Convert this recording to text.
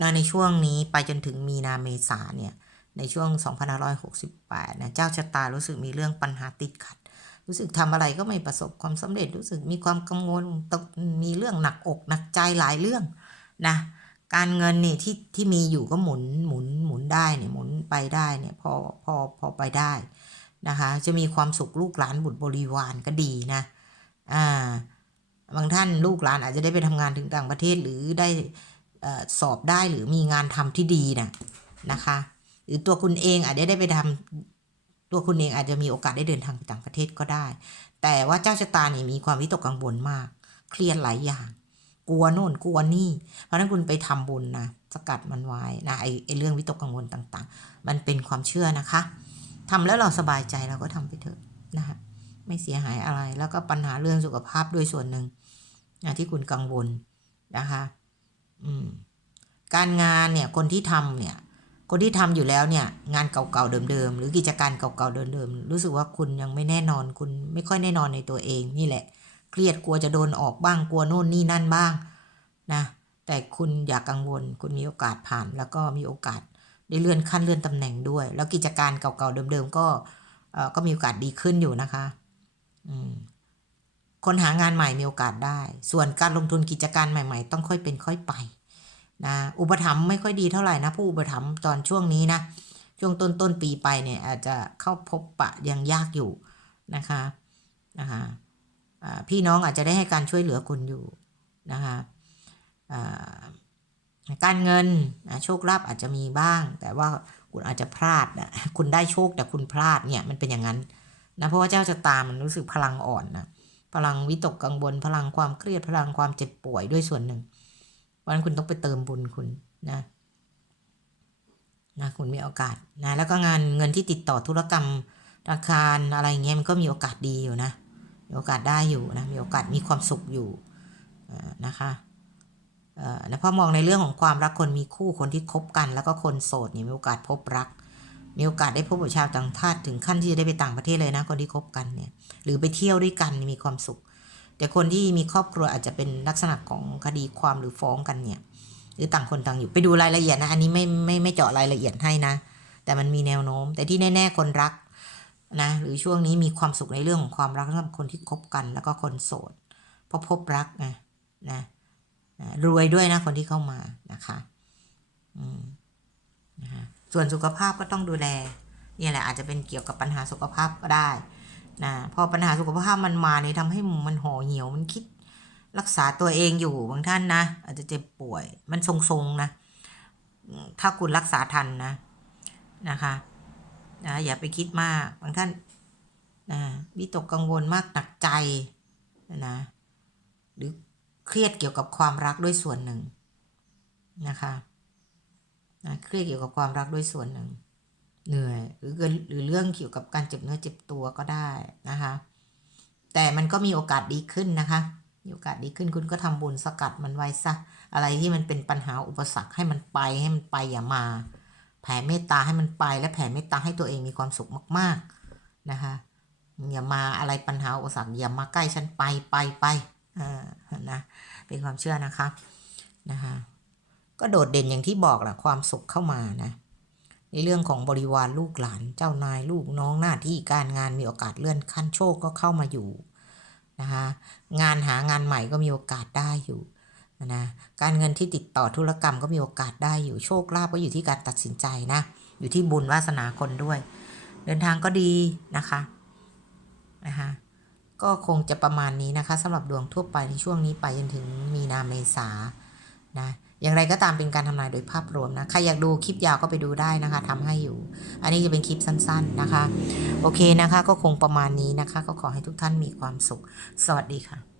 นะในช่วงนี้ไปจนถึงมีนาเมษาเนี่ยในช่วง 2568 นะเจ้าชะตารู้สึกมีเรื่องปัญหาติดขัด รู้สึกทำอะไรก็ไม่ประสบความสำเร็จ รู้สึกมีความกังวลตกมีเรื่องหนักอกหนักใจหลายเรื่องนะการเงินนี่ที่ที่มีอยู่ก็หมุนหมุนหมุนได้เนี่ยหมุนไปได้เนี่ยพอพอพอไปได้นะคะจะมีความสุขลูกหลานบุตรบริวารก็ดีนะอ่าบางท่านลูกหลานอาจจะได้ไปทำงานถึงต่างประเทศหรือได้ สอบได้หรือมีงานทำที่ดีนะนะคะ หรือตัวคุณเองอาจจะได้ไปทำตัวคุณเองอาจจะมีโอกาสได้เดินทางไปต่างประเทศก็ได้ แต่ว่าเจ้าชะตานี่มีความวิตกกังวลมาก เครียดหลายอย่าง กลัวโน่นกลัวนี่ เพราะนั้นคุณไปทำบุญนะสกัดมันไว้นะไอไอเรื่องวิตกกังวลต่างๆ มันเป็นความเชื่อนะคะทำแล้วเราสบายใจเราก็ทำไปเถอะนะคะไม่เสียหายอะไร แล้วก็ปัญหาเรื่องสุขภาพด้วยส่วนหนึ่งนะที่คุณกังวลนะคะ การงานเนี่ยคนที่ทำเนี่ย คนที่ทำอยู่แล้วเนี่ย งานเก่าๆเดิมๆหรือกิจการเก่าๆเดิมๆรู้สึกว่าคุณยังไม่แน่นอน คุณไม่ค่อยแน่นอนในตัวเองนี่แหละ เครียดกลัวจะโดนออกบ้างกลัวโน่นนี่นั่นบ้างนะแต่คุณอย่ากกังวล คุณมีโอกาสผ่าน แล้วก็มีโอกาสได้เลื่อนขั้นเลื่อนตำแหน่งด้วย แล้วกิจการเก่าๆเดิมๆก็เอ่อก็มีโอกาสดีขึ้นอยู่นะคะอืมคนหางานใหม่มีโอกาสได้ ส่วนการลงทุนกิจการใหม่ ๆ ต้องค่อยเป็นค่อยไป นะอุปถัมภ์ไม่ค่อยดีเท่าไหร่นะผู้อุปถัมภ์ตอนช่วงนี้นะช่วงต้นต้นปีไปเนี่ยอาจจะเข้าพบปะยังยากอยู่นะคะนะคะพี่น้องอาจจะได้ให้การช่วยเหลือคุณอยู่นะคะการเงินนะโชคลาภอาจจะมีบ้าง แต่ว่าคุณอาจจะพลาดนะคุณได้โชคแต่คุณพลาดเนี่ยมันเป็นอย่างนั้นนะเพราะว่าเจ้าชะตามันรู้สึกพลังอ่อนนะพลังวิตกกังวลพลังความเครียดพลังความเจ็บป่วยด้วยส่วนหนึ่ง เพราะฉะนั้นคุณต้องไปเติมบุญคุณนะนะคุณมีโอกาสนะแล้วก็งานเงินที่ติดต่อธุรกรรมธนาคารอะไรเงี้ยมันก็มีโอกาสดีอยู่นะมีโอกาสได้อยู่นะมีโอกาสมีความสุขอยู่นะคะเอ่อนะพอมองในเรื่องของความรักคนมีคู่คนที่คบกัน แล้วก็คนโสดเนี่ยมีโอกาสพบรัก มีโอกาสได้พบกับชาวต่างชาติถึงขั้นที่จะได้ไปต่างประเทศเลยนะคนที่คบกันเนี่ยหรือไปเที่ยวด้วยกันมีความสุข แต่คนที่มีครอบครัวอาจจะเป็นลักษณะของคดีความหรือฟ้องกันเนี่ย หรือต่างคนต่างอยู่ไปดูรายละเอียดนะอันนี้ไม่ไม่ไม่เจาะรายละเอียดให้นะ แต่มันมีแนวโน้ม แต่ที่แน่ ๆ คนรักนะหรือช่วงนี้มีความสุขในเรื่องของความรักสำหรับคนที่คบกัน แล้วก็คนโสดเพราะพบรักไงนะนะรวยด้วยนะคนที่เข้ามานะคะอืมนะคะส่วนสุขภาพก็ต้องดูแลนี่แหละอาจจะเป็นเกี่ยวกับปัญหาสุขภาพก็ได้ นะพอปัญหาสุขภาพมันมาเนี่ยทำให้มันห่อเหี่ยวมันคิดรักษาตัวเองอยู่บางท่านนะ อาจจะเจ็บป่วย มันทรงๆนะ ถ้าคุณรักษาทันนะนะคะนะอย่าไปคิดมากบางท่านนะวิตกกังวลมากหนักใจนะหรือเครียดเกี่ยวกับความรักด้วยส่วนหนึ่งนะคะนะเครียดเกี่ยวกับความรักด้วยส่วนหนึ่ง เหนื่อยหรือเหรือเรื่องเกี่ยวกับการเจ็บเนื้อเจ็บตัวก็ได้นะคะ แต่มันก็มีโอกาสดีขึ้นนะคะมีโอกาสดีขึ้นคุณก็ทำบุญสกัดมันไว้ซะอะไรที่มันเป็นปัญหาอุปสรรคให้มันไปให้มันไปอย่ามา แผ่เมตตาให้มันไปและแผ่เมตตาให้ตัวเองมีความสุขมาก ๆนะคะ อย่ามาอะไรปัญหาอุปสรรคอย่ามาใกล้ฉันไปไปไปอ่านะเป็นความเชื่อนะคะนะคะ ก็โดดเด่นอย่างที่บอกแหละความสุขเข้ามานะ ในเรื่องของบริวารลูกหลานเจ้านายลูกน้องหน้าที่การงานมีโอกาสเลื่อนขั้นโชคก็เข้ามาอยู่นะคะงานหางานใหม่ก็มีโอกาสได้อยู่นะการเงินที่ติดต่อธุรกรรมก็มีโอกาสได้อยู่โชคลาภก็อยู่ที่การตัดสินใจนะ อยู่ที่บุญวาสนาคนด้วย เดินทางก็ดีนะคะนะคะก็คงจะประมาณนี้นะคะสำหรับดวงทั่วไปในช่วงนี้ไปจนถึงมีนาเมษานะ อย่างไรก็ตามเป็นการทำนายโดยภาพรวมนะ ใครอยากดูคลิปยาวก็ไปดูได้นะคะทำให้อยู่ อันนี้จะเป็นคลิปสั้น ๆนะคะ โอเคนะคะ ก็คงประมาณนี้นะคะ ก็ขอให้ทุกท่านมีความสุข สวัสดีค่ะ